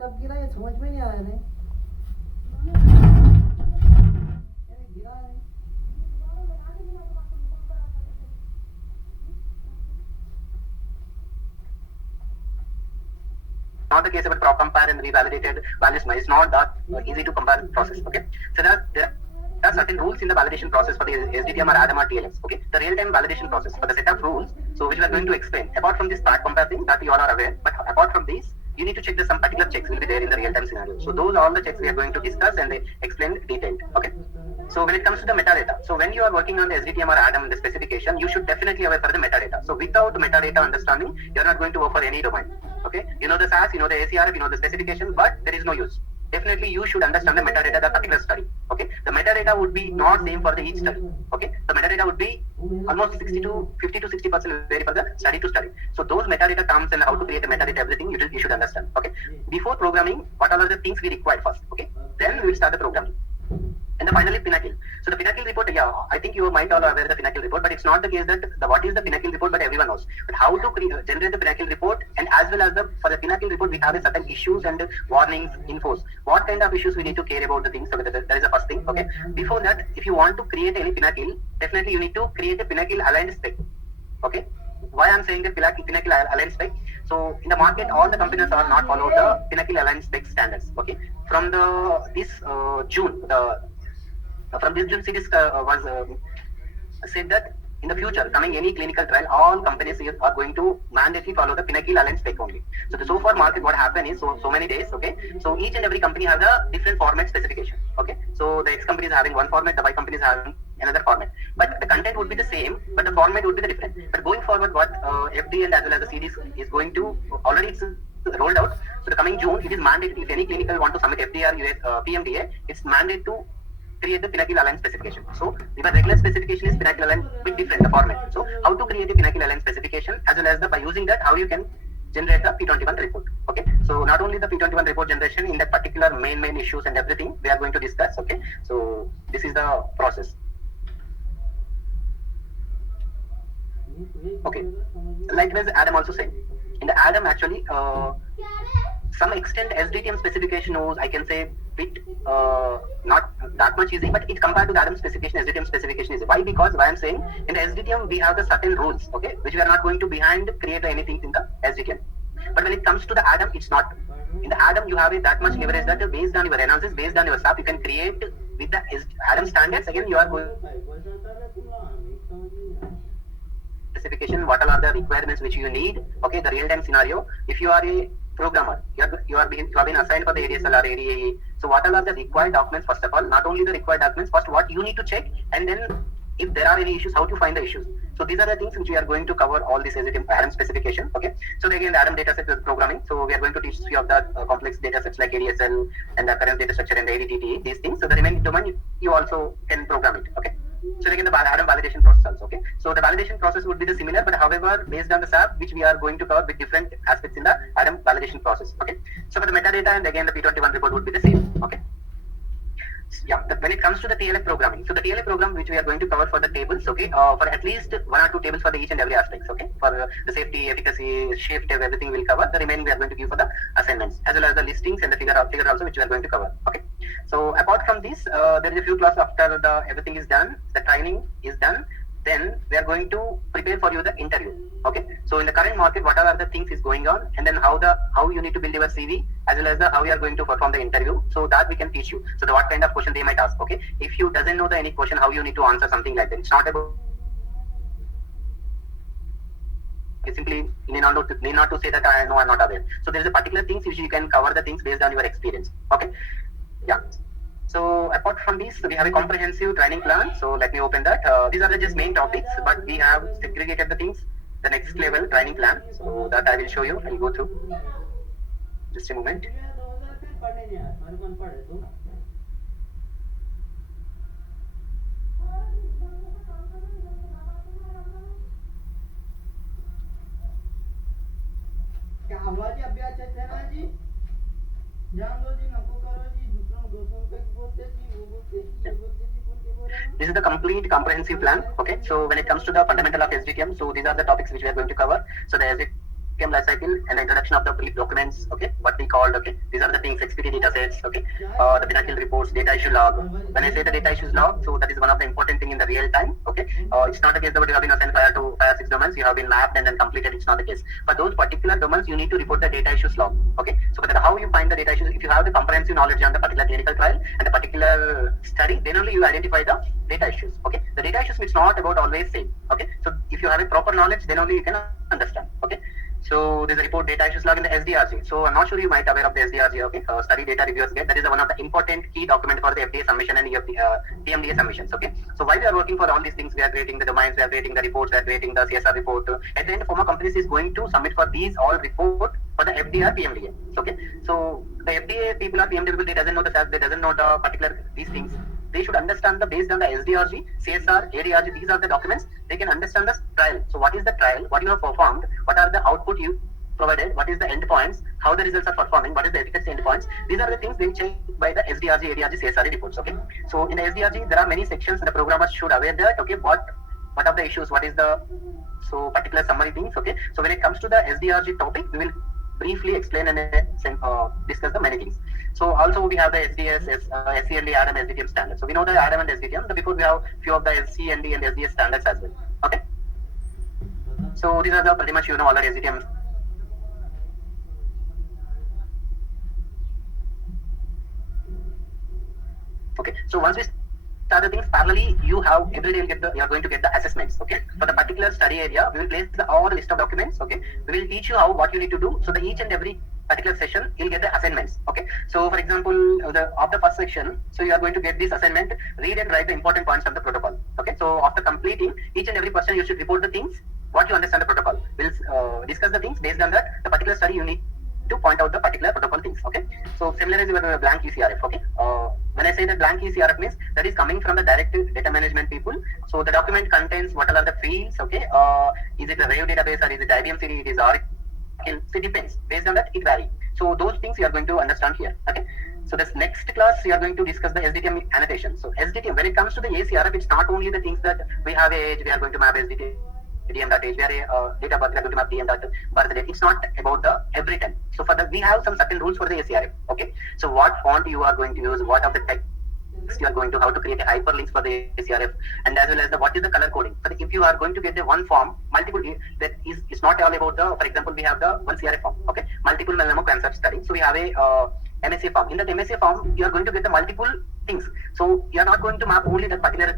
कब गिरा ये समझ में नहीं आ रहा है। गिरा है not the case about prop compare and revalidated values. It's not that easy to compare process. Okay, so there are certain rules in the validation process for the SDTM or ADAM or TLS. Okay, the real-time validation process for the set of rules. So which we are going to explain. Apart from this part compare thing that you all are aware, but apart from this, you need to check that some particular checks will be there in the real-time scenario. So those are all the checks we are going to discuss and they explain detailed. Okay. So when it comes to the metadata, so when you are working on the SDTM or ADAM, the specification, you should definitely aware for the metadata. So without metadata understanding, you are not going to offer any domain. Okay, you know the SAS, you know the ACRF, you know the specification, but there is no use. Definitely you should understand the metadata of the particular study. Okay, the metadata would be not same for the each study. Okay, the metadata would be almost 50 to 60% vary for the study to study. So those metadata terms and how to create a metadata, everything you should understand. Okay, before programming, what are the things we require first? Okay, then we will start the programming. And finally, Pinnacle. So the Pinnacle report, yeah, I think you might all aware of the Pinnacle report, but it's not the case that what is the Pinnacle report, but everyone knows. But how to generate the Pinnacle report, and as well as for the Pinnacle report, we have a certain issues and warnings, infos. What kind of issues we need to care about the things? So that is the first thing. Okay. Before that, if you want to create any Pinnacle, definitely you need to create a Pinnacle aligned spec. Okay. Why I'm saying the Pinnacle aligned spec? So in the market, all the companies are not follow the Pinnacle aligned spec standards. Okay. From this June, from this June series was said that in the future, coming any clinical trial, all companies are going to mandatorily follow the Pinnacle aligned spec only. So the so far market, what happened is so many days. Okay, so each and every company has a different format specification. Okay, so the X company is having one format, the Y company is having another format, but the content would be the same, but the format would be the different. But going forward, what FDA and as well as the series is going to already it's rolled out. So the coming June, it is mandated if any clinical want to submit FDA or US PMDA, it's mandated to create the Pinnacle aligned specification. So the regular specification is Pinnacle aligned with different the format. So how to create a Pinnacle aligned specification, as well as by using that, how you can generate the P21 report. Okay, so not only the P21 report generation in that particular main issues and everything we are going to discuss. Okay, so this is the process. Okay, likewise Adam also saying in the Adam actually some extent SDTM specification knows, I can say bit not that much easy, but it compared to the Adam specification, SDTM specification is why? Because why I'm saying in the SDTM we have the certain rules, okay, which we are not going to behind create anything in the SDTM. But when it comes to the Adam, it's not. In the Adam you have it that much leverage that based on your analysis, based on your stuff, you can create with the Adam standards. Again, you are going specification, what are the requirements which you need. Okay, the real-time scenario. If you are a programmer, you have been assigned for the ADSL or ADAE. So what are the required documents? First of all, not only the required documents, first what you need to check, and then if there are any issues, how to find the issues. So these are the things which we are going to cover all this Adam specification. Okay, so again the Adam dataset is programming. So we are going to teach few of the complex datasets like ADSL and the current data structure and the ADTT, these things. So the remaining domain you also can program it. Okay. So again the Adam validation process also. Okay, so the validation process would be the similar, but however based on the SAP which we are going to cover with different aspects in the Adam validation process. Okay, so for the metadata and again the P21 report would be the same. Okay. Yeah, when it comes to the TLF programming, so the TLF program which we are going to cover for the tables, okay, for at least 1 or 2 tables for the each and every aspects, okay, for the safety, efficacy, shift, everything will cover. The remaining we are going to give for the assignments as well as the listings and the figure also which we are going to cover. Okay, so apart from this, there is a few classes after the everything is done, the training is done. Then we are going to prepare for you the interview. Okay, so in the current market, what are the things is going on, and then how you need to build your CV, as well as how you are going to perform the interview. So that we can teach you. So what kind of question they might ask. Okay, if you doesn't know any question, how you need to answer something like that. It's not about you simply need not to say that I know I'm not aware. So there is a particular things which you can cover the things based on your experience. Okay, yeah. So apart from this, we have a comprehensive training plan. So let me open that. These are the just main topics, but we have segregated the things, the next level training plan. So that I will show you. I'll go through. Just a moment. This is the complete comprehensive plan. Okay, so when it comes to the fundamental of SDTM, so these are the topics which we are going to cover. So the SDTM lifecycle and the introduction of the brief documents, okay, what we called, okay, these are the things, XPT data sets, okay, the Pinnacle reports, data issue log. When I say the data issues log, so that is one of the important thing in the real time, okay. It's not the case that you have been assigned 5 6 domains, you have been mapped and then completed, it's not the case. For those particular domains, you need to report the data issues log, okay. So how you find the data issues, if you have the comprehensive knowledge on the particular clinical trial and the particular study, then only you identify the data issues, okay. The data issues, it's not about always same, okay. So if you have a proper knowledge, then only you can understand, okay. So there's a report data issues log in the SDRG. So I'm not sure you might be aware of the SDRG, okay. Study data reviewers get, that is one of the important key document for the FDA submission and PMDA submissions, okay. So while we are working for all these things, we are creating the domains, we are creating the reports, we are creating the CSR report. At the end, pharma companies is going to submit for these all report for the FDA or PMDA, okay. So the FDA people or PMDA people, they doesn't know the fact, they doesn't know the particular these things. They should understand the based on the SDRG, CSR, ADRG, these are the documents, they can understand the trial. So what is the trial, what you have performed, what are the output you provided, what is the endpoints, how the results are performing, what is the efficacy endpoints. These are the things they check by the SDRG, ADRG, CSR reports, okay. So in the SDRG, there are many sections, the programmers should aware that, okay, what are the issues, what is the, so particular summary things, okay. So when it comes to the SDRG topic, we will briefly explain and discuss the many things. So also we have the SDS, SCND, ADAM, SDTM standards. So we know the ADAM and SDTM. Before we have few of the SCND and SDS standards as well. Okay. So these are the pretty much all the SDTM. Okay. So once we start the things parallelly, you have every day you are going to get the assessments. Okay. For the particular study area, we will place all the list of documents. Okay. We will teach you what you need to do. So the each and every particular session, you'll get the assignments. Okay. So for example, after first section, so you are going to get this assignment, read and write the important points of the protocol. Okay. So after completing each and every person, you should report the things, what you understand the protocol. We'll discuss the things based on that, the particular study you need to point out the particular protocol things. Okay. So similar as your blank ECRF. Okay. When I say that blank ECRF means that is coming from the direct data management people. So the document contains what are the fields. Okay. Is it a Rave database or is it IBM series? It is Oracle. So it depends. Based on that, it varies. So those things you are going to understand here. Okay. So this next class we are going to discuss the SDTM annotation. So SDTM, when it comes to the ACRF, it's not only the things that we have age, we are going to map SDTM. DM.age, we are a date of birth, we are going to map DM.birth date. It's not about the every time. So for the, we have some certain rules for the ACRF. Okay. So what font you are going to use, what of the text you are going to, how to create a hyperlinks for the ACRF, and as well as the what is the color coding. So if you are going to get the one form, multiple, that is, it's not all about the, for example, we have the one CRF form. Okay. Multiple memo concept study. So we have a MSA form. In that MSA form, you are going to get the multiple things. So you are not going to map only the particular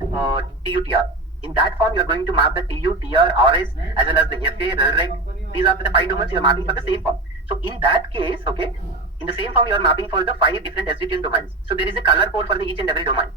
TUTR. In that form, you are going to map the TU, TR, RS, as well as the FA, REG. These are the 5 domains you are mapping for the same form. So in that case, okay, in the same form, you are mapping for the 5 different SDTM domains. So there is a color code for the each and every domain.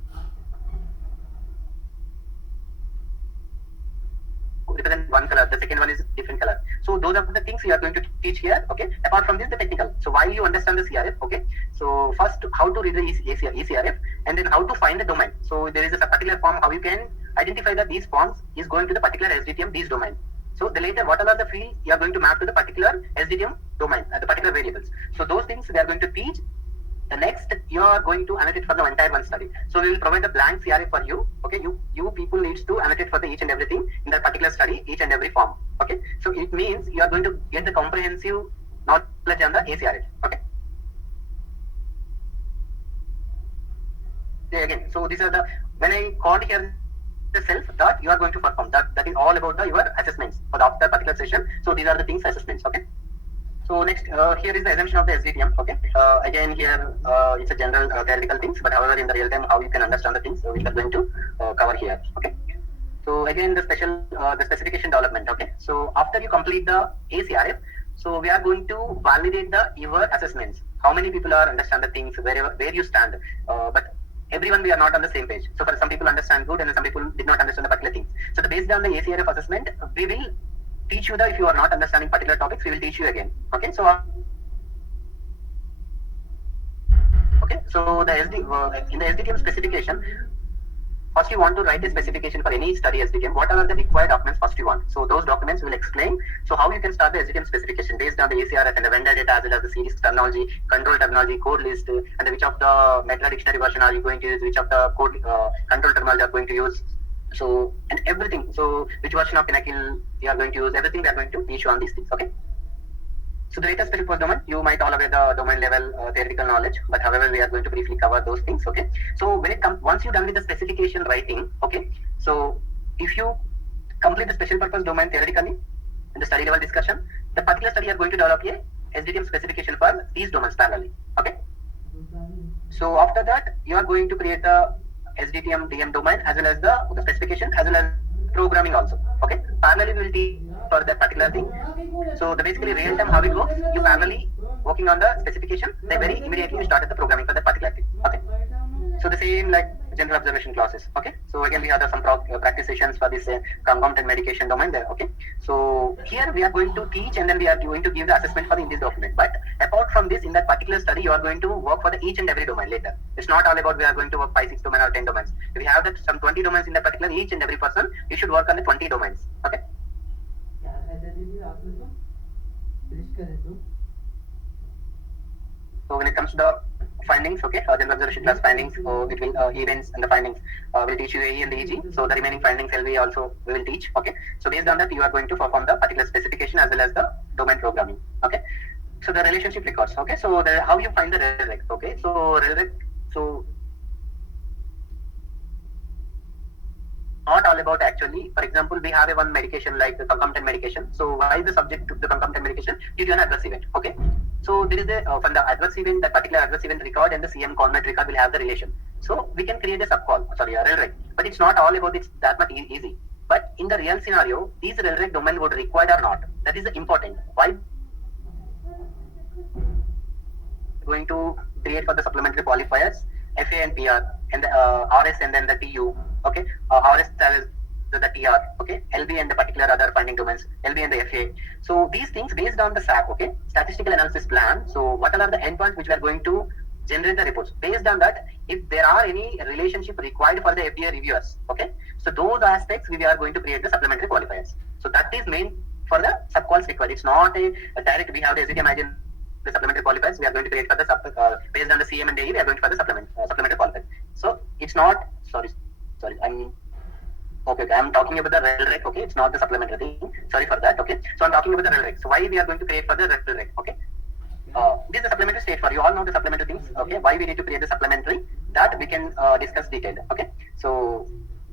Represent one color, the second one is different color. So those are the things we are going to teach here. Okay. Apart from this, the technical. So while you understand the CRF, okay. So first, how to read the ECRF, and then how to find the domain. So there is a particular form how you can identify that these forms is going to the particular SDTM, these domain. So the later, what are the fields you are going to map to the particular SDTM domain, the particular variables. So those things we are going to teach. The next, you are going to annotate for the entire one study. So we will provide the blank CRF for you. Okay, you people needs to annotate for the each and everything in that particular study, each and every form. Okay, so it means you are going to get the comprehensive knowledge on the ACRF. Okay. Again, so these are the, when I called here the self that you are going to perform, that is all about your assessments for the after particular session. So these are the things assessments. Okay. So next, here is the assumption of the SDTM. Okay. Again, here it's a general theoretical things, but however, in the real time, how you can understand the things which we are going to cover here. Okay. So again, the specification development. Okay. So after you complete the ACRF, so we are going to validate your assessments. How many people are understand the things, where you stand, but everyone we are not on the same page. So for some people understand good, and some people did not understand the particular things. So based on the ACRF assessment, we will teach you if you are not understanding particular topics, we will teach you again. Okay. So okay. So the in the SDTM specification, first you want to write a specification for any study SDTM. What are the required documents first you want? So those documents will explain. So how you can start the SDTM specification based on the ACRF and the vendor data, as well as the series terminology, control terminology, code list, and which of the meta dictionary version are you going to use, which of the code control terminology are going to use. So, and everything. So which version of Pinnacle you are going to use, everything we are going to teach you on these things. Okay. So the data special purpose domain, you might all aware the domain level theoretical knowledge, but however we are going to briefly cover those things. Okay. So when it comes, once you're done with the specification writing, okay. So if you complete the special purpose domain theoretically in the study level discussion, the particular study you are going to develop a SDTM specification for these domains parallelly. Okay. So after that, you are going to create the SDTM DM domain as well as the specification as well as programming also. Okay. Parallelly we will teach for that particular thing. So the basically real time how it works, you parallelly working on the specification, then very immediately you started the programming for that particular thing. Okay. So the same like general observation classes. Okay. So again we have some practice sessions for this concomitant medication domain there. Okay. So here we are going to teach and then we are going to give the assessment for in this document. But apart from this, in that particular study, you are going to work for the each and every domain later. It's not all about we are going to work 5, 6 domains or 10 domains. If we have that some 20 domains in that particular, each and every person, you should work on the 20 domains. Okay. So when it comes to the findings, okay, general observation class findings, so it will events and the findings will teach you AE and the EG. So the remaining findings LV also we will teach. Okay. So based on that, you are going to perform the particular specification as well as the domain programming. Okay. So the relationship records. Okay. So how you find the rel-rec. Okay. So rel-rec. So not all about actually. For example, we have a one medication like the concomitant medication. So why is the subject to the concomitant medication due to an adverse event? Okay. So there is a from the adverse event, that particular adverse event record and the CM conmet record will have the relation. So we can create a subcall, sorry, a rel-rec. But it's not all about it's that much easy. But in the real scenario, these rel-rec domain would required or not. That is important. Why? Going to create for the supplementary qualifiers FA and PR and the RS and then the TU. Okay, RS tells the TR. Okay, LB and the particular other finding domains, LB and the FA. So these things based on the SAP. Okay, statistical analysis plan. So what are the endpoints which we are going to generate the reports based on that? If there are any relationship required for the FDA reviewers. Okay, so those aspects we are going to create the supplementary qualifiers. So that is main for the subcalls required. It's not a direct. We have the SDTM imagine the supplementary qualifiers we are going to create for the based on the CM and AE we are going for the supplementary qualifiers. So it's not sorry I'm talking about the rel-rec. Okay, it's not the supplementary thing. Sorry for that. Okay, so I'm talking about the rel-rec. So why we are going to create for the rel-rec? Okay, this is the supplementary stage for you all know the supplementary things. Okay, why we need to create the supplementary that we can discuss detailed. Okay, so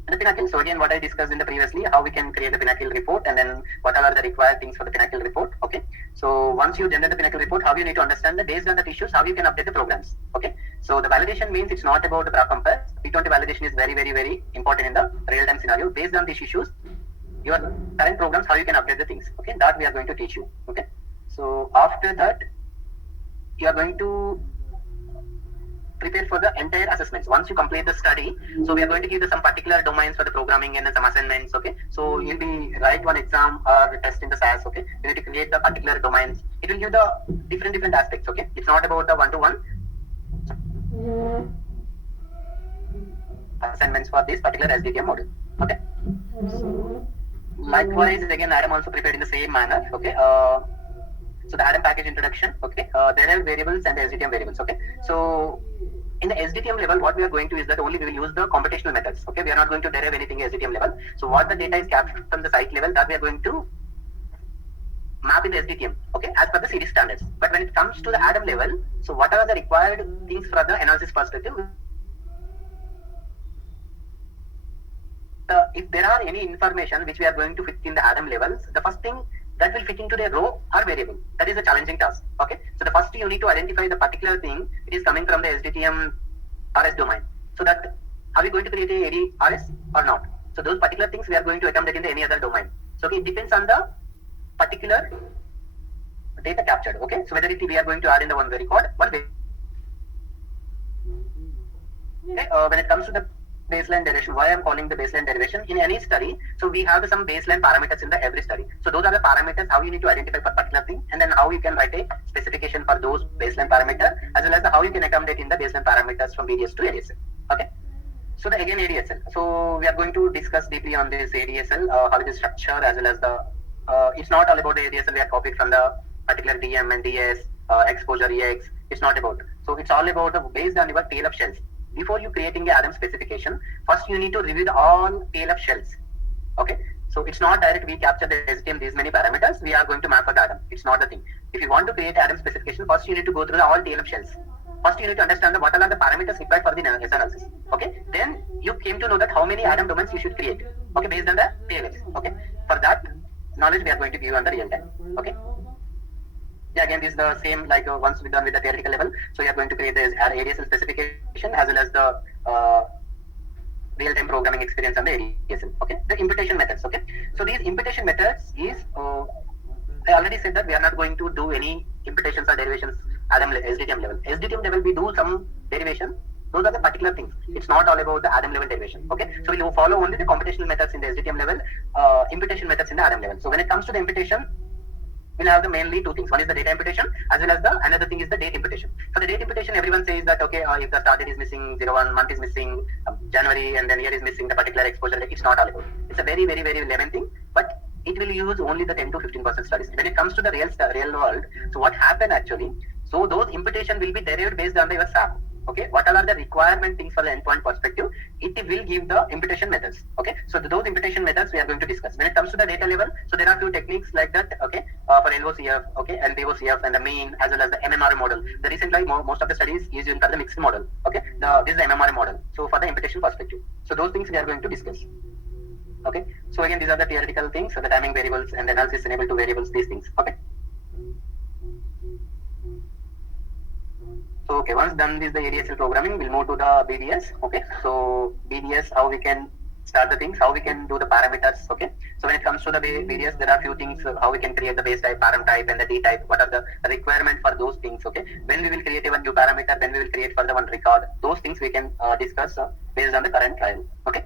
the Pinnacle. So again, what I discussed in the previously, how we can create the Pinnacle report and then what are the required things for the Pinnacle report. Okay. So once you generate the Pinnacle report, how you need to understand that based on the issues, how you can update the programs. Okay. So the validation means it's not about the compare. P20 validation is very, very, very important in the real-time scenario. Based on these issues, your current programs, how you can update the things. Okay. That we are going to teach you. Okay. So after that, you are going to prepare for the entire assessments. Once you complete the study, so we are going to give you some particular domains for the programming and then some assignments. Okay, so you'll be write one exam or test in the SAS. Okay, you need to create the particular domains. It will give the different aspects. Okay, it's not about the one-to-one assignments for this particular SDTM module. Okay, likewise again I am also prepared in the same manner. Okay, so the Adam package introduction. Okay, there are variables and the SDTM variables. Okay, so in the SDTM level, what we are going to is that only we will use the computational methods. Okay, we are not going to derive anything SDTM level. So what the data is captured from the site level, that we are going to map in the SDTM. Okay, as per the series standards. But when it comes to the Adam level, so what are the required things for the analysis perspective? If there are any information which we are going to fit in the Adam levels, the first thing that will fit into the row or variable. That is a challenging task. Okay. So the first you need to identify the particular thing. It is coming from the SDTM RS domain. So that are we going to create a AD RS or not? So those particular things we are going to accommodate in any other domain. So it depends on the particular data captured. Okay. So whether we are going to add in the one record, one way. Okay. When it comes to the baseline derivation, why I'm calling the baseline derivation in any study. So we have some baseline parameters in the every study. So those are the parameters how you need to identify for particular thing, and then how you can write a specification for those baseline parameter, as well as how you can accommodate in the baseline parameters from VDS to ADSL. Okay. So again ADSL. So we are going to discuss deeply on this ADSL, how it is structured, as well as the it's not all about the ADSL. We are copied from the particular DM and DS exposure EX. It's not about. So it's all about based on your tail of shells. Before you creating a Adam specification, first you need to review the all tail of shells. Okay, So it's not direct we capture the SDM these many parameters, we are going to map for the Adam. It's not the thing. If you want to create Adam specification, first you need to go through the all TLF shells. First you need to understand what are the parameters required for the S analysis. Okay, then you came to know that how many Adam domains you should create. Okay, based on the TLFs. Okay, for that knowledge we are going to give you on the real time. Okay. Yeah, again, this is the same like once we're done with the theoretical level. So we are going to create the ADSL specification as well as the real-time programming experience on the ADSL. Okay, the imputation methods. Okay, so these imputation methods is I already said that we are not going to do any imputations or derivations at SDTM level. SDTM level we do some derivation. Those are the particular things. It's not all about the Adam level derivation. Okay, so we'll follow only the computational methods in the SDTM level, imputation methods in the Adam level. So when it comes to the imputation, we'll have the mainly two things. One is the data imputation, as well as the another thing is the date imputation. For the date imputation, everyone says that okay, if the start date is missing, 01 month is missing, January, and then year is missing, the particular exposure. It's not all about. It's a very lemon thing, but it will use only the 10 to 15% studies. When it comes to the real world, so what happened actually? So those imputation will be derived based on your SAP. Okay, what are the requirement things for the endpoint perspective? It will give the imputation methods. Okay, so those imputation methods we are going to discuss. When it comes to the data level, so there are few techniques like that. Okay, for LOCF, okay, and BOCF and the mean as well as the MMR model. The recently most of the studies is used for the mixed model. Okay, this is the MMR model. So for the imputation perspective, so those things we are going to discuss. Okay, so again these are the theoretical things, so the timing variables and the analysis enable to variables, these things. Okay. So okay, once done with the ADSL programming, we'll move to the BDS. Okay, so BDS, how we can start the things, how we can do the parameters. Okay, so when it comes to the BDS, there are few things how we can create the base type, param type, and the D type. What are the requirement for those things? Okay, when we will create a new parameter, when we will create for the one record, those things we can discuss based on the current trial. Okay.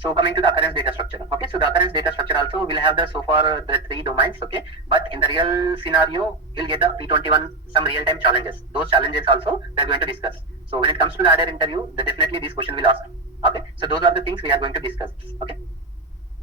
So coming to the occurrence data structure. Okay, so the occurrence data structure also will have the so far the 3 domains. Okay, but in the real scenario, you'll get the P21 some real-time challenges. Those challenges also we are going to discuss. So when it comes to the other interview, definitely this question will ask. Okay, so those are the things we are going to discuss. Okay,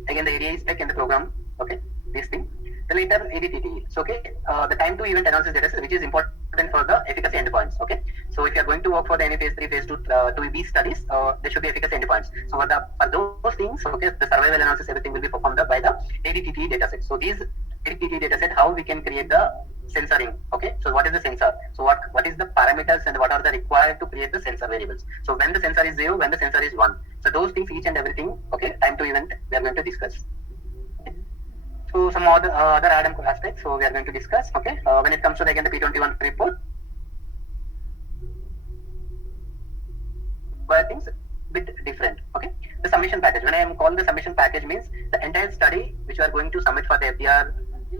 again the ADI spec in the program. Okay, this thing. The later ADTT. So okay, the time to event analysis data set, which is important for the efficacy endpoints. Okay, so if you are going to work for the any phase 3, phase 2, 2B studies, there should be efficacy endpoints. So for those things, okay, the survival analysis, everything will be performed by the ADTT data set. So these ADTT data set, how we can create the censoring. Okay, so what is the sensor? So what is the parameters and what are the required to create the sensor variables? So when the sensor is 0, when the sensor is 1. So those things, each and everything. Okay, time to event, we are going to discuss. So some other Adam aspects, so we are going to discuss. Okay, when it comes to again the P21 report, things bit different. Okay, the submission package. When I am calling the submission package means the entire study which we are going to submit for the FDR,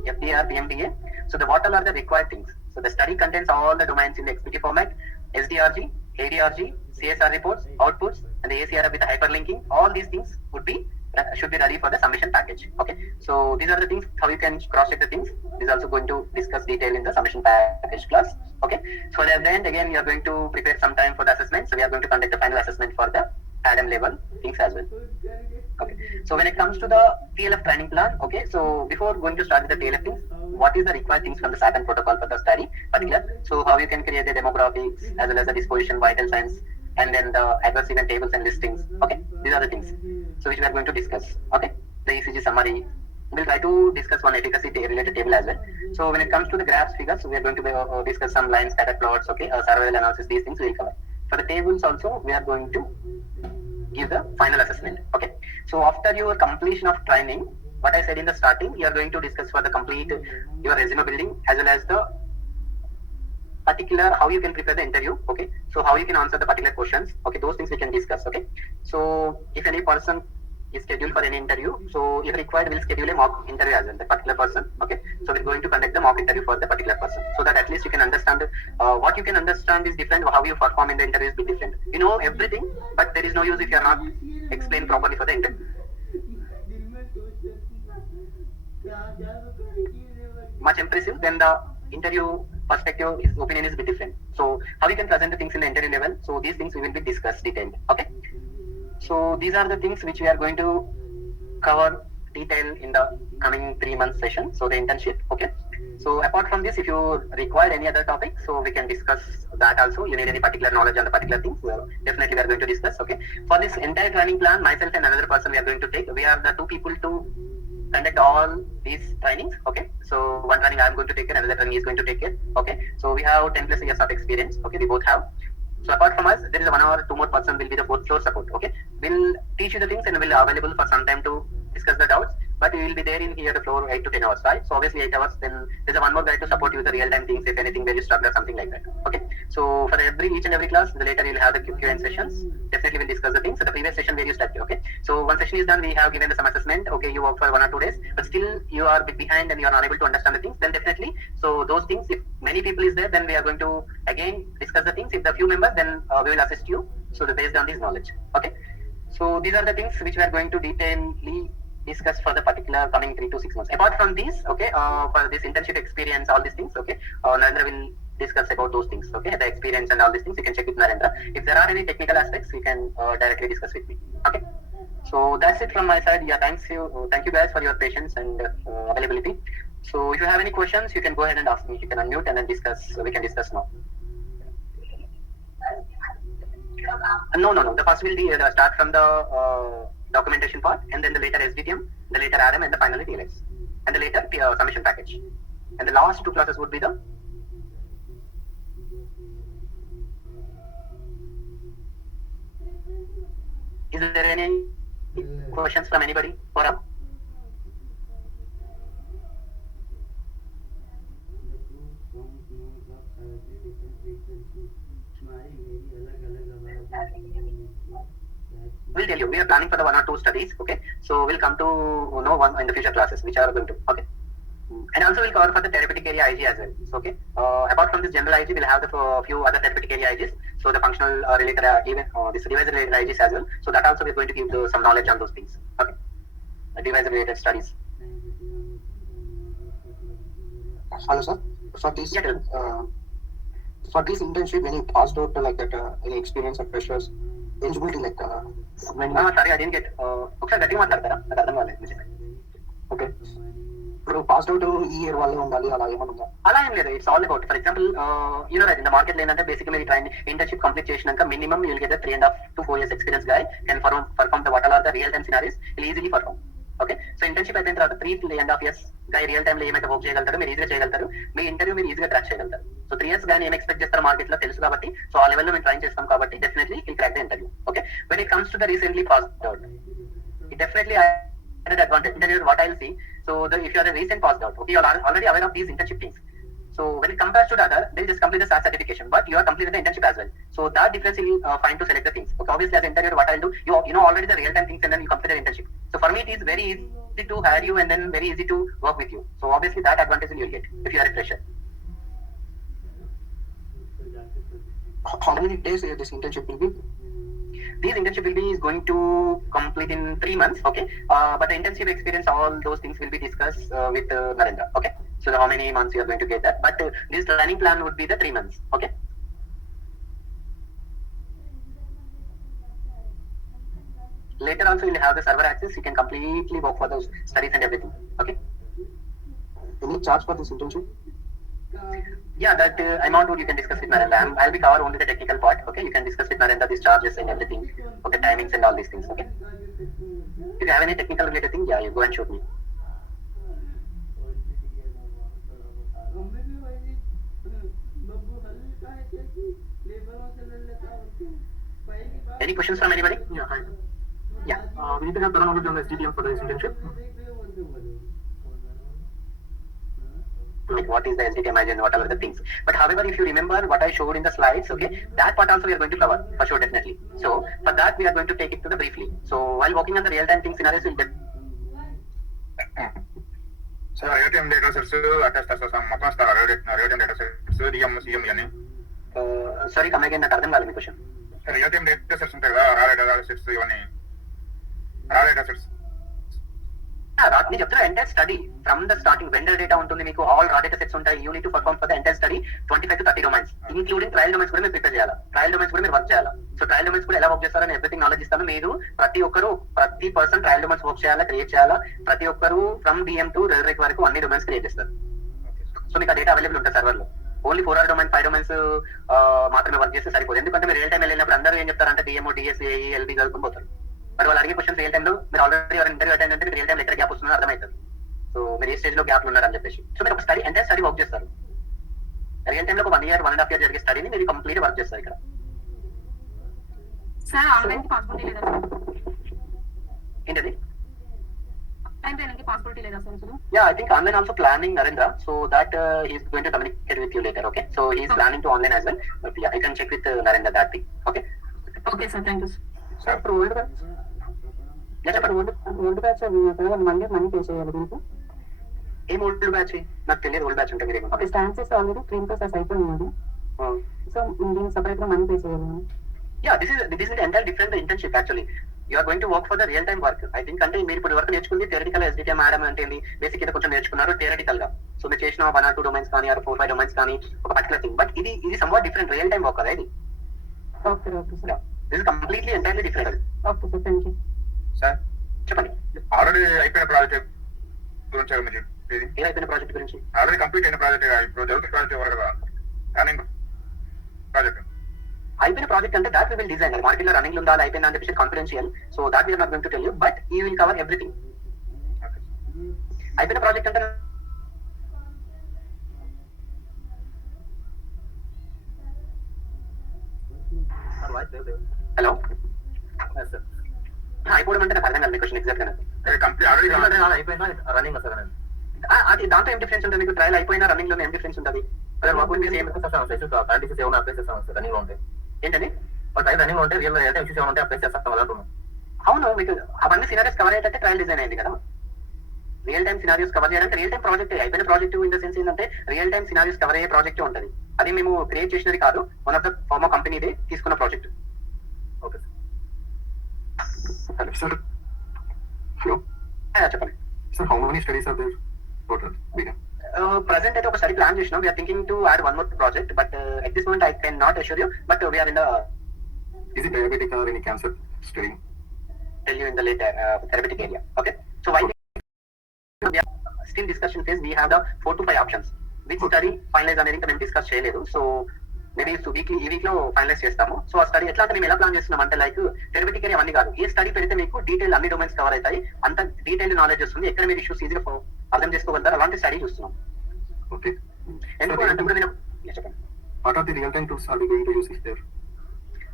PMDA. So what all are the required things? So the study contains all the domains in the XPT format, SDRG, ADRG, CSR reports, outputs, and the ACR with the hyperlinking. All these things should be ready for the submission package. Okay, so these are the things how you can cross check the things. This is also going to discuss detail in the submission package class. Okay, so at the end again we are going to prepare some time for the assessment. So we are going to conduct the final assessment for the Adam level things as well. Okay, so when it comes to the TLF training plan, okay, so before going to start with the TLF things, what is the required things from the SATN protocol for the study particular? So how you can create the demographics as well as the disposition, vital signs, and then the adverse event tables and listings. Okay, these are the things so which we are going to discuss. Okay, the ECG summary. We'll try to discuss one efficacy related table as well. So when it comes to the graphs, figures, so we are going to discuss some line scatter plots. Okay, survival analysis. These things we will cover. For the tables also, we are going to give the final assessment. Okay, so after your completion of training, what I said in the starting, you are going to discuss for the complete your resume building as well as the particular how you can prepare the interview. Okay, so how you can answer the particular questions. Okay, those things we can discuss. Okay, so if any person is scheduled for any interview, so if required we'll schedule a mock interview as well, the particular person. Okay, so we're going to conduct the mock interview for the particular person, so that at least you can understand what you can understand is different, how you perform in the interview is be different. You know everything, but there is no use if you are not explained properly for the interview. Much impressive, then the interview perspective, his opinion is a bit different. So how you can present the things in the interview level, so these things we will be discussed detailed. Okay, so these are the things which we are going to cover detail in the coming 3 months session, so the internship. Okay, so apart from this, if you require any other topic, so we can discuss that also. You need any particular knowledge on the particular things, well, definitely we are going to discuss. Okay, for this entire training plan, myself and another person we are going to take, we are the 2 people to conduct all these trainings. Okay, so one training I am going to take care, another training he is going to take care. Okay, so we have 10 plus years of experience. Okay, we both have. So apart from us, there is one or two more person will be the fourth floor support. Okay, we'll teach you the things and will be available for some time to discuss the doubts. But we will be there in here the floor 8 to 10 hours, right? So obviously 8 hours. Then there's a one more guy to support you with the real time things, if anything where you struggle or something like that. Okay. So for each and every class, the later you'll have the Q&A sessions. Definitely we'll discuss the things. So the previous session where you studied. Okay. So one session is done. We have given some assessment. Okay, you work for 1 or 2 days, but still you are a bit behind and you are not able to understand the things. Then definitely, so those things, if many people is there, then we are going to again discuss the things. If the few members, then we will assist you. So based on this knowledge. Okay. So these are the things which we are going to detailedly discuss for the particular coming 3 to 6 months. Apart from these, okay, for this internship experience, all these things, okay, Narendra will discuss about those things, okay, the experience and all these things. You can check with Narendra. If there are any technical aspects, you can directly discuss with me. Okay. So that's it from my side. Yeah, thank you guys for your patience and availability. So if you have any questions, you can go ahead and ask me. You can unmute and then discuss. We can discuss now. No. The first will be start from the documentation part, and then the later SDTM, the later Adam, and the finally TLS, and the later submission package. And the last 2 classes would be the. Is there any questions from anybody for up? We'll tell you. We are planning for the 1 or 2 studies. Okay, so we'll come to know one in the future classes which are going to. Okay, and also we'll cover for the therapeutic area IG as well. So, okay, apart from this general IG, we'll have the few other therapeutic area IGs. So the functional related, even this device related IGs as well. So that also we're going to give some knowledge on those things. Okay, device related studies. Hello, sir. For this, for this internship, when you passed out like that, any experience or freshers, eligibility like when sorry, I didn't get. ఒకసారి గట్టిగా మాట్లాడతారా? నాకు అర్థం కాలేదు. Okay, ఇప్పుడు passed out ఈ year వల్లే ఉండాలి అలా ఏమైనా ఉందా? అలా ఏం లేదు. It's all about, for example right in the market ఏంటంటే బేసిక్లీ మీరు ట్రైన్ ఇంటర్న్షిప్ కంప్లీట్ చేసినాక minimum you'll get 3.5 to 4 years experience guy can perform the what are the real time scenarios will easily perform. Okay, so internship అయిపోయిన తర్వాత 3.5 years గాయ real time లో ఏమైతే work చేయగలుగుతారో మీరు ఈజీగా చేయగలుగుతారు. మీ ఇంటర్వ్యూ మీరు ఈజీగా ట్రాక్ చేయగలుగుతారు. సో 3 years గానీ ఏం ఎక్స్పెక్ట్ చేస్తారు మార్కెట్ లో తెలుసు కాబట్టి, సో ఆ లెవెల్ లో మేము ట్రైన్ చేస్తాం కాబట్టి definitely will crack the interview. Okay, when it comes to the recently passed out, it definitely added advantage. Interview, what I'll see. So if you are a recent passed out, okay, you are already aware of these internship things. So when it compares to the other, they'll just complete the SAS certification, but you are completed the internship as well. So that difference will find to select the things. Okay, obviously as an interviewer, what I'll do, you know already the real time things, and then you complete the internship. So for me, it is very easy to hire you and then very easy to work with you. So obviously that advantage you'll get if you are a fresher. How many days this internship will be? This internship will be is going to complete in 3 months. Okay, but the internship experience, all those things will be discussed with Narendra. Okay, so how many months you are going to get that, but this training plan would be the 3 months. Okay. Later also you'll have the server access. You can completely work for those studies and everything. Okay. Any charge for this internship? Yeah, that amount you can discuss with Narendra. I'll be cover only the technical part. Okay, you can discuss with Narendra these charges and everything. Okay, timings and all these things. Okay. If you have any technical related thing, yeah, you go and shoot me. Any questions from anybody? Yeah, hi. Yeah. We need to have better knowledge on the SDTM for this internship. Like what is the SDTM and what are the things. But however, if you remember what I showed in the slides, okay, that part also we are going to cover for sure, definitely. So for that we are going to take it to the briefly. So while working on the real time thing scenarios, we'll Sir, real-time data sets attest మొత్తం ఇస్తారా? real-time data sets, DM, CM అని. Sorry, come again. నాకు అర్థం కాలేదు మీ question. real-time data sets ఉంటాయి కదా, raw data sets ఇవన్నీ. raw data sets. నేను చెప్తున్నా entire study from the starting vendor data ఉంటుంది మీకు, ఆల్ రా డేటా సెట్స్ ఉంటాయి. Unit to perform for the entire study 25 to 30 domains, including trial domains కూడా మీరు ప్రిపేర్ చేయాలి. ట్రయల్ డొమైన్స్ కూడా మీరు వర్క్ చేయాలి. సో ట్రయల్ డొమైన్స్ కూడా ఎలా వర్క్ చేస్తారని ఎవ్రీథింగ్ నాలెడ్జ్ ఇస్తాను. మీరు ప్రతి పర్సన్ ట్రయల్ డొమైన్స్ వర్క్ చేయాలా, క్రియేట్ చేయాలా. ప్రతి ఒక్కరు ఫ్రమ్ DM టు రెల్రెక్ వరకు అన్ని డొమైన్స్ క్రియేట్ చేస్తారు. సో మీకు ఆ డేటా అవైలబుల్ ఉంటుంది సర్వర్ లో. ఓన్లీ 4 or 5 డొమైన్స్ మాత్రమే వర్క్ చేస్తే సరిపోదు. ఎందుకంటే మీరు రియల్ టైం వెళ్ళినప్పుడు అందరూ ఏం చెప్తారంటే DMO, DS, AE, LB చదువుకుని పోతారు. బట్ వాళ్ళు అడిగే క్వశ్చన్స్ రియల్ టైంలో మీరు ఆల్రెడీ ఇంటర్వ్యూ అటెండ్ అంటే రియల్ టైం ఎక్కడ గ్యాప్ వస్తుందో అర్థమవుతుంది. సో మీరు ఏ స్టేజ్ లో గ్యాప్ ఉన్నారని చెప్పేసి. సో మీరు ఒక స్టడీ ఎంటైర్ స్టడీ వర్క్ చేస్తారు. రియల్ టైమ్ లో ఒక 1 year 1.5 year జరిగే స్టడీని మీరు కంప్లీట్ వర్క్ చేస్తారు ఇక్కడ. సార్ ఆన్లైన్ కి పాసిబిలిటీ లేదా సార్? ఏంటది? ఆన్లైన్ ట్రైనింగ్ కి పాసిబిలిటీ లేదా సార్ ఇప్పుడు? Yeah, I think online also planning Narendra, so that he is going to communicate with you later. Okay, so he is planning to online as well, but yeah, I can check with Narendra that thing. Okay. Okay sir, thank you sir ఇప్పుడు old batch Yeah, చెప్పండి. Old batch మళ్ళీ money pay చేయాలి దీనికి. ఏం old batch? నాకు తెలియదు old batch అంటే మీరు ఓకే, స్టాన్సెస్ ఆల్రెడీ ప్రీమ్ ప్రాసెస్ అయిపోయింది. సో దీనికి సపరేట్ గా మనీ పే చేయాలి. Yeah, this is the entire different internship actually. You are going to work for the real time work. I think అంటే మీరు ఇప్పుడు వర్క్ నేర్చుకుంది థియరిటికల్ ఎస్డిటిఎం మేడం అంటే ఏంది, బేసిక్ ఇది కొంచెం నేర్చుకున్నారు థియరిటికల్ గా. సో మీరు చేసిన 1 or 2 డొమైన్స్ కానీ 4 5 డొమైన్స్ కానీ ఒక పర్టికులర్ థింగ్, బట్ ఇది somewhat different real time work కదా ఇది. Okay okay sir. This is completely entirely different. Okay sir, thank you. Sir చెప్పండి. ఆల్రెడీ అయిపోయిన ప్రాజెక్ట్ గురించి మీరు చెప్పేది? ఏ అయిపోయిన ప్రాజెక్ట్ గురించి? ఆల్రెడీ కంప్లీట్ అయిన ప్రాజెక్ట్, ఇప్పుడు జరుగుతున్న ప్రాజెక్ట్ ఎవరు కదా రన్నింగ్ ప్రాజెక్ట్. అయిపోయిన ప్రాజెక్ట్ అంటే that we will design. Market లో రన్నింగ్ ఉందా అయిపోయిందా అని చెప్పేసి confidential. So that we are not going to tell you, but you will cover everything. అయిపోయిన ప్రాజెక్ట్ అంటే హలో అయిపోవడం అంటే నాకు అర్థం కాదు మీ క్వశ్చన్ ఎగ్జాక్ట్ గా. కంప్లీట్ ఆల్రెడీ అయిపోయినా రన్నింగ్ వస్తుంది. అది దాంతో ఏం డిఫరెన్స్ ఉంటుంది మీకు? ట్రయల్ అయిపోయినా రన్నింగ్ లో ఏం డిఫరెన్స్ ఉంటుంది? ఏంటని రన్నింగ్ ఉంటే రియల్ ఇష్యూస్ ఏమైనా అప్లై చేస్తాం. అవును, మీకు అవన్నీ సినారియోస్ కవర్ అయ్యేటట్టే ట్రయల్ డిజైన్ అయింది కదా. రియల్ టైమ్ సినారియోస్ కవర్ చేయడానికి రియల్ టైం ప్రాజెక్ట్ అయిపోయిన ప్రాజెక్ట్ ఇన్ ద సెన్స్ ఏంటంటే రియల్ టైమ్ సినారియోస్ కవర్ అయ్యే ప్రాజెక్ట్ ఉంటుంది. అది మేము క్రియేట్ చేసినది కాదు, వన్ ఆఫ్ ద ఫార్మర్ కంపెనీదే తీసుకున్న project. Okay Hello, sir. Hello. చెప్పండి Sir, how many studies are there total? Present అయితే ఒక స్టడీ ప్లాన్ చేసినాం. We're thinking to add one more project, but at this moment I can not assure you, but we're in the Is it diabetic or any cancer study? tell you in the later therapeutic area. Okay, so why we are still discussion phase. We have the 4 to 5 options. Which study finalize అనేది ఇంకా మేము discuss చేయలేదు. So maybe ఈ week లో finalise చేస్తాము. So ఆ study ఎట్లా అంటే మేము ఎలా ప్లాన్ చేస్తున్నాం అంటే లైక్ థెరపటిక్ ఏరియా అవన్నీ కాదు. ఏ స్టడీ పెడితే మీకు డీటెయిల్ అన్ని డొమైన్స్ కవర్ అవుతాయి, అంత డీటెయిల్ నాలెడ్జ్ వస్తుంది, ఎక్కడ మీరు ఇష్యూస్ ఈజీగా అర్థం చేసుకోగలుగుతారు, అలాంటి స్టడీ చూస్తున్నాం. Okay. ఎందుకు అంటే ఇప్పుడు నేను చెప్పండి. What are the real-time tools are we going to use if there?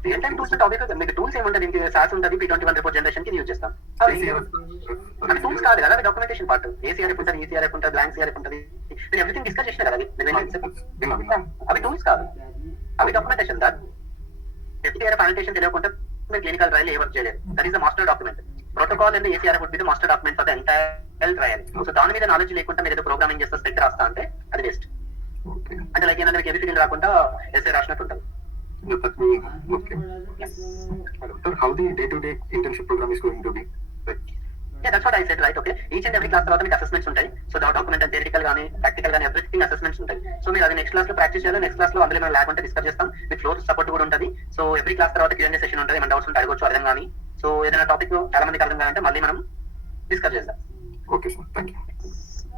Real time tools topic మీకు టూల్స్ ఏముంటుంది? దీనికి సాస్ ఉంటుంది, P21 రిపోర్ట్ జనరేషన్ కి యూజ్ చేస్తాం. అవి టూల్స్ కాదు కదా, అవి డాక్యుమెంటేషన్ పార్ట్. ఏసీఆర్ఎఫ్ ఉంటుంది, ఈసీఆర్ఎఫ్ ఉంటుంది, బ్లాంక్ సిఆర్ఎఫ్ ఉంటుంది. నేను ఎవ్రీథింగ్ డిస్కస్ చేసిన కదా. అవి టూల్స్ కాదు, అవి డాక్యుమెంటేషన్. ఎఫ్టీఆర్ఎఫ్ అనోటేషన్ తెలియకుండా మీరు క్లినికల్ ట్రయల్ ఏ వర్క్ చేయలేదు. That is the master document. Protocol and ACRF would be the master document for the entire trial. So దాని మీద నాలెడ్జ్ లేకుండా మీరు ఏదో ప్రోగ్రామింగ్ చేస్తా స్పెక్ రాస్తా అంటే అది వేస్ట్. అంటే లైక్ ఏంటంటే మీకు ఎబిసిడీ రాకుండా ఎస్ఏ రాసినట్టు ఉంటుంది. Okay. Hello, sir. How the day-to-day internship program is going to be? Yeah, that's what I said, right? Okay. Each and every class తర్వాత మీకు అసెస్మెంట్స్ ఉంటాయి. సో డాక్యుమెంట్ అండ్ థియరిటికల్ గానీ ప్రాక్టికల్ గానీ ఎవ్రీథింగ్ అసెస్మెంట్స్ ఉంటాయి. So మీరు అది next class లో practice చేయాలి. నెక్స్ట్ క్లాస్ లో అందులో మనం ల్యాబ్ అంటే డిస్కస్ చేస్తాం. మీకు ఫ్లోర్ సపోర్ట్ కూడా ఉంటుంది. సో ఎవ్రీ క్లాస్ తర్వాత Q&A సెషన్ ఉంటుంది. మన డౌట్స్ ఉంటే అడగొచ్చు అర్థం కానీ. సో ఏదైనా టాపిక్ చాలా మందికి అర్థం కావాలంటే మళ్ళీ మనం డిస్కస్ చేద్దాం. Okay, sir. Thank you.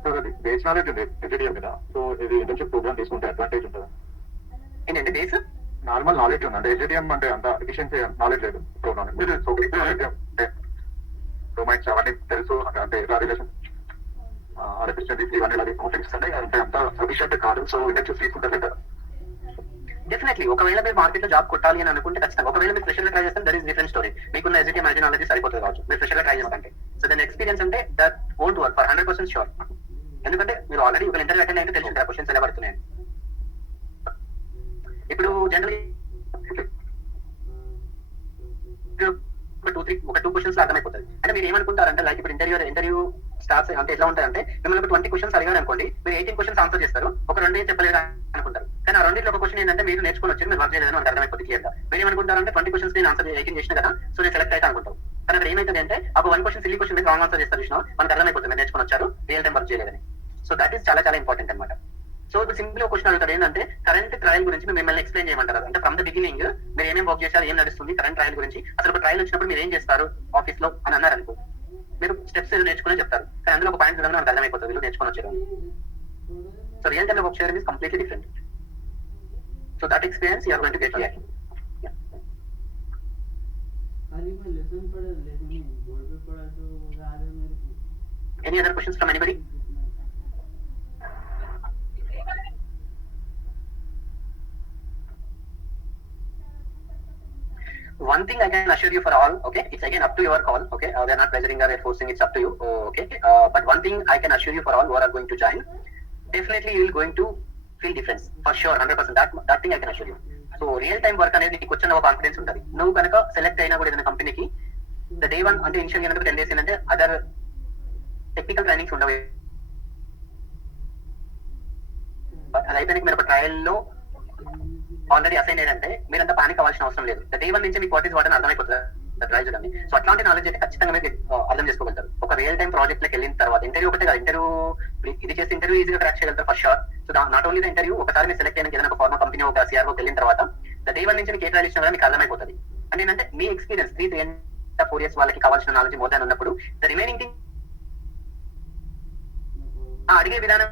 Sir అది బేస్ నాలెడ్జ్ ఉంది ఎస్డిటిఎం మీద. సో ఇది ఇంటర్న్షిప్ ప్రోగ్రామ్ తీసుకుంటే అడ్వాంటేజ్ ఉంటుందా? ఏంటంటే బేస్ నార్మల్ నాలెడ్జ్ ఉంది అంటే ఎస్డిటిఎం అంటే అంత ఎఫిషియన్సీ నాలెడ్జ్ లేదు ప్రోగ్రామ్. మీరు డొమైన్స్ అవన్నీ తెలుసు అంటే ఎలా రిలేషన్ రెప్రజెంటేటివ్ ఇవన్నీ అది తెలుస్తుంది అంటే అంత సఫిషియంట్ కాదు. సో ఇంటర్న్షిప్ తీసుకుంటే బెటర్. డెఫినెట్లీ ఒకవేళ మీరు మార్కెట్ లో జాబ్ కొట్టాలి అని అనుకుంటే ఖచ్చితంగా. ఒకవేళ మీరు ఫ్రెషర్ గా ట్రై చేస్తే దట్ ఈస్ డిఫరెంట్ స్టోరీ. మీకున్న ఎస్డిటిఎం నాలెడ్జ్ సరిపోతుంది కావచ్చు మీరు ఫ్రెషర్ గా ట్రై చేస్తే. సో దాని ఎక్స్పీరియన్స్ అంటే that won't work for 100% sure. ఎందుకంటే మీరు ఆల్రెడీ ఒక ఇంటర్వ్యూ అటెండ్ అయితే తెలుసు క్వశ్చన్స్ ఎలా పడుతున్నాయి. ఇప్పుడు జనరల్ ఒక 2 క్వశ్చన్స్ అర్థమైపోతుంది. అంటే మీరు ఏమనుకుంటారంటే లైక్ ఇప్పుడు ఇంటర్వ్యూ స్టార్ట్స్ అంటే ఎట్లా ఉంటాయంటే మిమ్మల్ని ఒక 20 క్వశ్చన్స్ అడిగారు అనుకోండి, మీరు 18 క్వశ్చన్స్ ఆన్సర్ చేస్తారు, ఒక 2 చెప్పలేదు అనుకుంటారు. కానీ ఆ 2 ఒక క్వశ్చన్ ఏంటంటే మీరు నేర్చుకుని వచ్చి మీరు వర్క్ చేయలేదని మనకు అర్థమైపోతుంది క్లియర్ గా. మీరు ఏమనుకుంటారంటే 20 క్వశ్చన్స్ నేను ఆన్సర్ 18 చేసిన కదా, సో నేను సెలెక్ట్ అయితే అనుకుంటాం. కానీ అక్కడ ఏమైతుంది అంటే ఒక 1 question silly question wrong answer చేస్తారు చూసినా మనకు అర్థమైపోతుంది మీరు నేర్చుకుని వచ్చారు, రియల్ టైం వర్క్ చేయలేదని. సో దట్ ఈస్ చాలా చాలా ఇంపార్టెంట్ అనమాట. సో ఇప్పుడు సింపుల్ క్వశ్చన్ అడుగుతారు ఏంటంటే కరెంట్ ట్రయల్ గురించి మిమ్మల్ని ఎక్స్ప్లెయిన్ చేయమంటారు. అంటే ఫ్రమ్ ద బిగినింగ్ మీరు ఏమేమి వర్క్ చేశారు, ఏం నడుస్తుంది కరెంట్ ట్రయల్ గురించి, అసలు ఒక ట్రయల్ వచ్చినప్పుడు మీరు ఏం చేస్తారు ఆఫీస్ లో అని అన్నారు అనుకో, మీరు స్టెప్స్ ఏదో నేర్చుకుని చెప్తారు. కానీ అందులో ఒక పాయింట్ చూడగానే మనకు అర్థమైపోతుంది వీళ్ళు నేర్చుకొని వచ్చారు. సో రియల్ టైమ్ లో వర్క్ చేయడం is completely different. So that experience you are going to get here. Any other questions from anybody? One thing I can assure you for all, okay, it's again up to your call, okay, we are not pressuring or forcing, it's up to you, okay, but one thing I can assure you for all who are going to join, definitely you will going to feel difference, for sure, 100%, that thing I can assure you. So real time work అనేది నీకు వచ్చిన confidence ఉంటుంది. నువ్వు కనుక select అయినా కూడా ఏదైనా కంపెనీకి ద డే వన్ అంటే ఇనిషియల్ కనుక 10 days ఏంటంటే అదర్ టెక్నికల్ ట్రైనింగ్స్ ఉండవు. అది అయిపోయినాక మీరు ఒక ట్రయల్లో ఆల్రెడీ అసైన్ అయ్యారంటే మీరంతా పానిక్ అవ్వాల్సిన అవసరం లేదు. డే వన్ నుంచి మీకు వాట్ ఈస్ వాట్ అని అర్థమైపోతుంది డ్రైవ్ చూడండి. సో అట్లాంటి నాలెడ్జ్ అయితే ఖచ్చితంగా మీరు అర్థం చేసుకోగలుగుతారు. ఒక రియల్ టైం ప్రాజెక్ట్ లోకి వెళ్ళిన తర్వాత ఇంటర్వ్యూ ఒకటే కాదు, ఇంటర్వ్యూ ఇది చేసి ఇంటర్వ్యూ ఈజీగా క్రాక్ చేయగలుగుతారు for sure. So not only the interview, ఒకసారి మీరు సెలెక్ట్ అయిన ఏదైనా ఒక ఫార్మా కంపెనీ ఒక సిఆర్ఓకి వెళ్ళిన తర్వాత డే వన్ నుంచి మీకు ఏ ట్రైల్ ఇచ్చినా కూడా మీకు అర్థమైపోతుంది. అంటే ఏంటంటే మీ ఎక్స్పీరియన్స్ 3 4 years వాళ్ళకి కావాల్సిన నాలెడ్జ్ మోర్ దాన్ ఉన్నప్పుడు ద రిమైనింగ్ థింగ్ అడిగే విధానం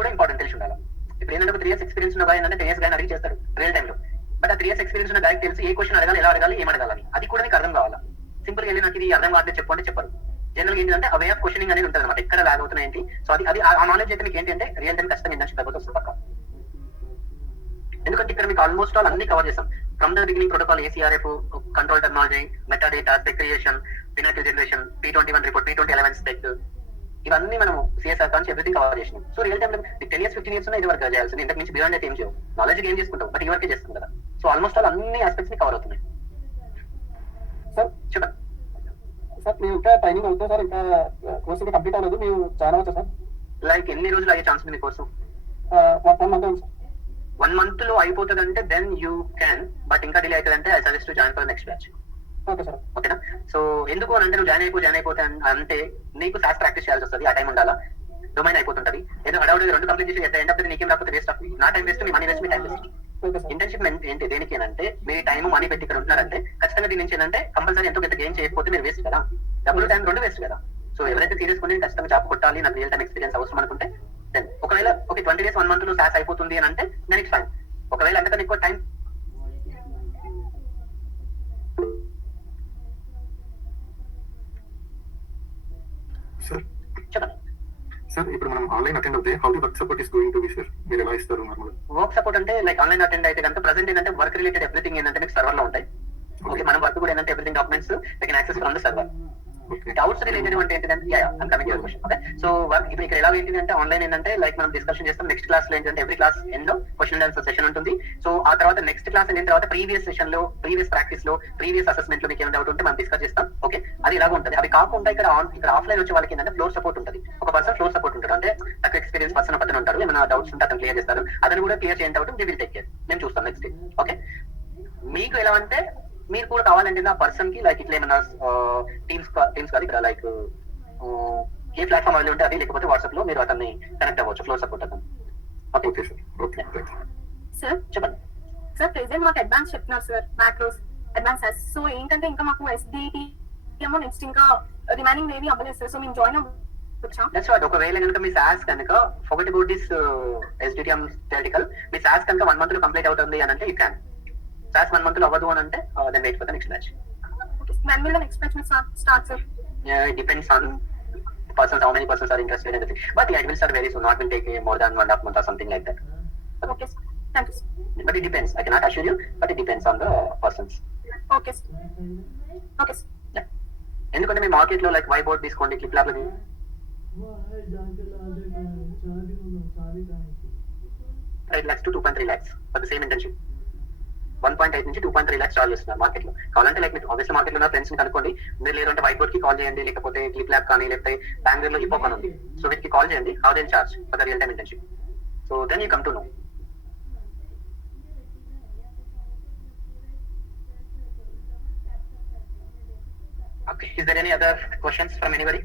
కూడా ఇంపార్టెంట్ తెలిసి ఉండాలి. ఇప్పుడు ఏంటంటే 3 years ఎక్స్పీరియన్స్ ఉన్న ఏంటంటే 10 years గానీ అడిగి చేస్తారు రియల్ టైమ్ లో. బట్ ఆ 3 years ఎక్స్పీరియన్స్ ఉన్న డైరెక్ట్ తెలిసి ఏ క్వశ్చన్ అడగాలి, ఎలా అడగాలి, ఏం అడగాలని అది కూడా మీకు అర్థం కావాలా. సింపుల్ గా వెళ్ళి నాకు ఇది అర్థం కావట్లేదు చెప్పండి చెప్పరు. జనరల్ ఏంటంటే ఆ వే ఆఫ్ క్వశ్చనింగ్ అనేది ఉంటుంది అనమాట, ఎక్కడ లాగ్ అవుతున్నాయి ఏంటి. సో అది ఆ నాలెడ్జ్ అయితే మీకు ఏంటంటే రియల్ టైం ఖచ్చితంగా ఇండస్ట్రీ తగ్గదు వస్తుంది పక్క. ఎందుకంటే ఇక్కడ మీకు ఆల్మోస్ట్ ఆల్ అన్ని కవర్ చేస్తాం. From the beginning protocol, ACRF, control technology, meta data, spec creation, Pinnacle generation, P21 report, P2011 spec, ఇవన్నీ మనం CSR కాన్స్ ఎవ్రీథింగ్ కవర్ చేసినాం. So real time 10 years 15 years ఇది వరకు చేయాల్సింది, ఇంతకు మించి బియాండ్ అయితే ఏం చేయవు. నాలెడ్జ్ గేమ్ చేసుకుంటాం బట్ ఈ వరకే చేస్తాం కదా. సో ఆల్మోస్ట్ ఆల్ అన్ని ఆస్పెక్ట్స్ ని కవర్ అవుతున్నాయి. సార్ చెప్పండి సార్, మీరు ఇంకా ట్రైనింగ్ అవుతుంది సార్, ఇంకా కోర్స్ ఇంకా కంప్లీట్ అవ్వలేదు, మీరు జాయిన్ అవ్వచ్చు సార్? లైక్ ఎన్ని రోజులు అయ్యే ఛాన్స్ ఉంది మీ కోర్సు? 1 month ఉంది సార్. 1 month లో అయిపోతుంది అంటే దెన్ యూ క్యాన్, బట్ ఇంకా డిలే అవుతుంది అంటే I suggest to join for next batch. Okay sir. ఓకేనా? సో ఎందుకు అని అంటే నువ్వు జాయిన్ అయిపోతే అంటే నీకు సాస్ ప్రాక్టీస్ చేయాల్సి వస్తుంది, ఆ టైం ఉండాలా, డొమైన్ అయిపోతుంటది. ఏదో హడావుడి 2 కంప్లీట్ చేసి ఎండ్ ఆఫ్ నీకేం రాకపోతే వేస్ట్ ఆఫ్, నా టైం వేస్ట్, మీ మనీ వేస్ట్, మీ టైం వేస్ట్. ఇంటర్న్షిప్ ఏంటి దేనికి అంటే మీరు టైం మనీ పెట్టి ఇక్కడ ఉంటున్నారంటే ఖచ్చితంగా దీని నుంచి ఏంటంటే కంపల్సరీ ఎంతో కొంత గెయిన్ చేయకపోతే మీరు వేస్ట్ కదా, డబ్బులు టైం 2 వేస్ట్ కదా. సో ఎవరైతే సీరియస్ కొని ఖచ్చితంగా జాబ్ కొట్టాలి, నాకు రియల్ టైం ఎక్స్పీరియన్స్ అవసరం అనుకుంటే దెన్ ఒకవేళ 20 days 1 month లో సాస్ అయిపోతుంది అని అంటే దెన్ ఇట్స్ ఫైన్. ఒకవేళ అంతకన్నా ఎక్కువ టైం చెప్పండి. సార్ ఇప్పుడు మనం ఆన్లైన్ అటెండ్ అవుతే how the work support is going to be sir, మీరు ఎలా ఇస్తారు నార్మల్? వర్క్ సపోర్ట్ అంటే లైక్ ఆన్లైన్ అటెండ్ అయితే కనుక ప్రెసెంట్ ఏంటంటే వర్క్ రిలేటెడ్ ఎవ్రీథింగ్ ఏంటంటే మీకు సర్వర్ లో ఉంటాయి. ఓకే, మన వర్క్ కూడా ఏంటంటే everything documents we can access from the server. Doubts related అంటే ఏంటంటే coming your question. Okay, so work ఇప్పుడు ఇక్కడ ఎలా ఏంటంటే ఆన్లైన్ ఏంటంటే లైక్ మనం డిస్కషన్ చేస్తాం. నెక్స్ట్ క్లాస్ లో ఏంటంటే ఎవ్రీ క్లాస్ ఎండ్ లో క్వశ్చన్ అండ్ ఆన్సర్ సెషన్ ఉంటుంది. సో ఆ తర్వాత నెక్స్ట్ క్లాస్ అయిన తర్వాత ప్రీవియస్ సెషన్ లో, ప్రీవియస్ ప్రాక్టీస్ లో, ప్రీవియస్ అసెస్మెంట్ లో మీకు ఏమైనా డౌట్ ఉంటే మనం డిస్కస్ చేస్తాం. ఓకే, అది ఇలాగ ఉంటుంది. అవి కాకుండా ఇక్కడ ఆఫ్లైన్ వచ్చే వాళ్ళకి ఏంటంటే ఫ్లోర్ సపోర్ట్ ఉంటుంది. ఒక పర్సన్ ఫ్లోర్ సపోర్ట్ ఉంటాడు, అంటే తక్కువ ఎక్స్పీరియన్స్ పర్సన్ అతను ఉంటారు. ఏమైనా డౌట్స్ ఉంటే అతను క్లియర్ చేస్తారు. అతను కూడా క్లియర్ చేయని doubt we will take care, మేము చూస్తాం నెక్స్ట్ డే. ఓకే, మీకు ఎలా అంటే మీరు కూడా కావాలంటే ఆ పర్సన్ కి లైక్ ఇట్లా ఏమైనా టీమ్స్ కాదు ఇక్కడ లైక్ ఏ ప్లాట్ఫామ్ అవైలబుల్ ఉంటే అది, లేకపోతే వాట్సాప్ లో మీరు అతన్ని కనెక్ట్ అవ్వచ్చు, ఫ్లోర్ సపోర్ట్ అతను. Okay sir. ఓకే సార్ చెప్పండి. సార్ ప్రెసెంట్ మాకు అడ్వాన్స్ చెప్తున్నారు సార్, మ్యాక్రోస్ అడ్వాన్స్. సో ఏంటంటే ఇంకా మాకు SDT ఏమో నెక్స్ట్ ఇంకా రిమైనింగ్ ఏవి అవ్వలేదు సార్. సో మేము జాయిన్ అవ్వచ్చా? That's what. ఒకవేళ కనుక మీ సాస్ కనుక forget about this SDTM theoretical, మీ సాస్ కనుక 1 month లో కంప్లీట్ అవుతుంది అని అంటే యూ క్యాన్. సాస్ 1 month లో అవ్వదు అని అంటే then wait for the next batch. When will the next batch start, sir? It depends on persons, how many persons are interested in everything. But yeah, it will start very soon. Not will take more than 1.5 months or something like that. Okay, sir. Thank you, sir. But it depends. I cannot assure you, but it depends on the persons. Okay, sir. Okay, sir. Yeah. ఎందుకంటే మీ market లో like why board తీసుకోండి, clip lab లో 8 lakhs to 2.3 lakhs for the same internship. 1.8 నుంచి 2.3 lakhs charge చేస్తున్నారు market లో. కావాలంటే like మీకు obviously market లో ఉన్న ఫ్రెండ్స్ ని కనుక్కోండి, మీరు లేదంటే వైట్ బోర్డ్ కి కాల్ చేయండి, లేకపోతే క్లిప్ ల్యాబ్ కానీ, లేకపోతే బెంగళూరు లో హిప్ అని ఉంది. సో వీటికి కాల్ చేయండి, how they charge for the real time internship. So then you come to know. Okay, is there any other questions from anybody?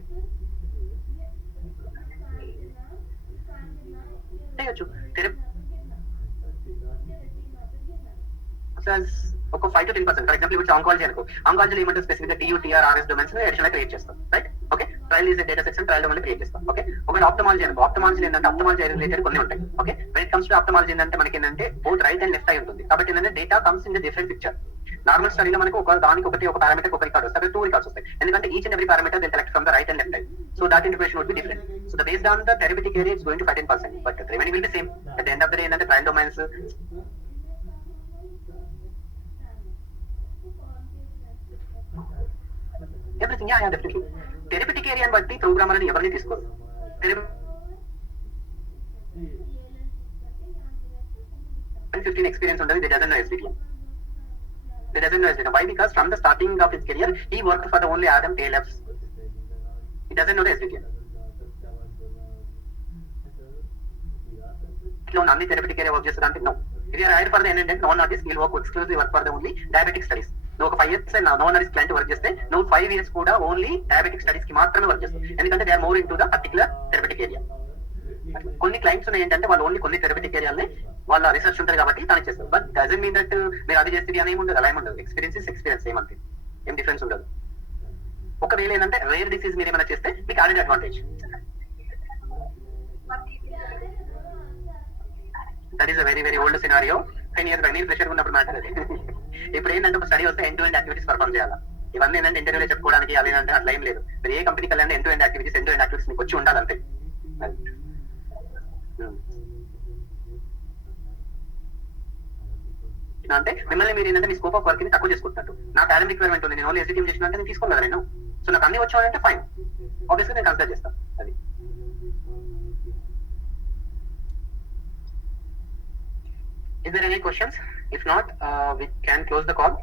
ఒక 5 to 10%. ఫర్ ఎగ్జాంపుల్ ఇప్పుడు ఆంకాలజీ అనుకో, ఆంకాలజీలో ఏమంటే స్పెసిఫిక్ గా TU, TR, RS domains additional create చేస్తాం, right? Okay, trial is data sets trial domain create చేస్తాం. Okay, ఒక ophthalmology అనుకో, ఆప్థమాలజీ ఏంటంటే ఆప్థమాలజీ రిలేటెడ్ కొన్ని ఉంటాయి. Okay, when it comes to ophthalmology ఏంటంటే మనకి ఏంటంటే బోత్ రైట్ అండ్ లెఫ్ట్ అయి ఉంటుంది. కాబట్టి ఏంటంటే data comes in the different picture. Normal స్టడీలో మనకు ఒక పారామీటర్ ఒక రికార్డ్ వస్తాయి, 2 రికార్డ్స్ వస్తాయి. ఎందుకంటే each and every parameter they collect from the right and left side. So that integration would be different. So the based on the therapeutic area is going to 15%, but remaining will be same. At the end of the day ఏంటంటే trial domains everything. Ya definitely. Therapeutic ఏరియాని బట్టి programmer అని ఎవరిని తీసుకోరు. 15 experience ఉండదు. They doesn't know SDTM. They doesn't know SDTM. Why? Because from the starting of his career, he worked for the only Adam tail-ups. He doesn't know the SDTM. ఇట్లా ఉన్న అన్ని థెరపిటిక్ area work చేస్తుందంటే no. If you are hired for the NNN, non-artist, you'll work exclusively work for the only diabetic studies. నువ్వు ఒక 5 years non-artist client work చేస్తే నువ్వు 5 years కూడా only diabetic studies కి మాత్రమే వర్క్ చేస్తావు. ఎందుకంటే they are more into the particular therapeutic area. కొన్ని క్లయింట్స్ ఉన్నాయి ఏంటంటే వాళ్ళు ఓన్లీ కొన్ని థెరపిటిక్ ఏరియాలని వాళ్ళ రీసెర్చ్ ఉంటుంది కాబట్టి తను చేస్తారు. బట్ డజన్ మీన్ దట్ మీరు అది చేస్తే అని ఏమి ఉండదు, అలా ఏమి ఉండదు. ఎక్స్పీరియన్స్ ఇస్ ఎక్స్పీరియన్స్, ఏమంతే, ఏం డిఫరెన్స్ ఉండదు. ఒకవేళ ఏంటంటే రేర్ డిసీజ్ మీరు ఏమైనా చేస్తే మీకు added advantage. That is a very very old scenario. 10 years మీరు ప్రెషర్ ఉన్నప్పుడు మ్యాటర్ అది. ఇప్పుడు ఏంటంటే ఒక స్టడీ వస్తే end to end activities perform చేయాలి. ఇవన్నీ ఏంటంటే ఇంటర్వ్యూలో చెప్పుకోవడానికి అవి ఏంటంటే అట్లా ఏం లేదు. మీరు ఏ కంపెనీకి వెళ్ళండి ఎండ్ టు ఎండ్ యాక్టివిటీస్ మీకు వచ్చి ఉండాలి అంతే. అంటే మిమ్మల్ని మీరు ఏంటంటే మీ స్కోప్ ఆఫ్ వర్క్ ని తక్కువ చేసుకుంటున్నట్టు. నాకు యాడమ్ రిక్వైర్మెంట్ ఉంది, నేను ఓన్లీ ఎస్డిటిఎం చేసిన అంటే నేను తీసుకోను కదా నేను. సో నాకు అన్ని వచ్చాయంటే ఫైన్, ఆబ్వియస్లీ నేను కన్సిడర్ చేస్తాను. అది Is there any questions? If not, we can close the call.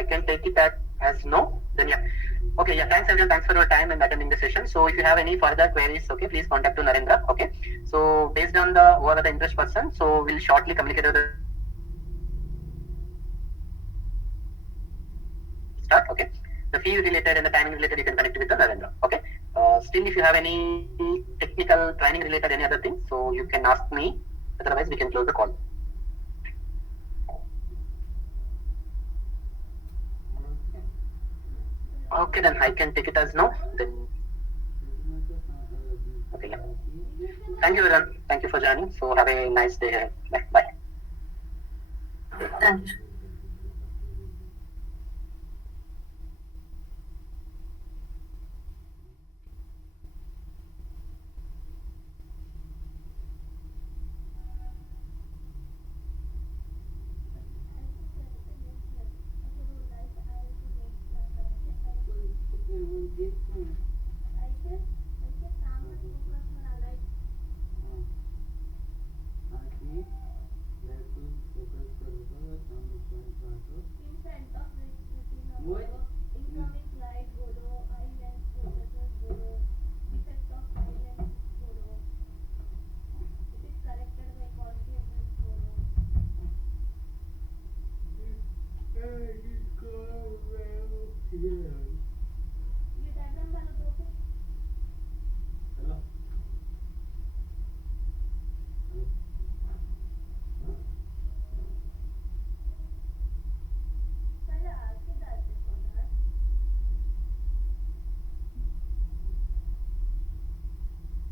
I can take it as no. Then yeah. Okay, yeah. Thanks everyone. Thanks for your time and attending the session. So if you have any further queries, okay, please contact to Narendra. Okay. So based on the whoever the interest person, so we'll shortly communicate with the start. Okay. The fee related and the timing related, you can connect with the Narendra. Okay. Still, if you have any technical training related any other thing, so you can ask me. Otherwise, we can close the call. Okay, then I can take it as no. Then okay, yeah. Thank you, everyone. Thank you for joining. So have a nice day. Bye. Bye. Thank you. Yeah.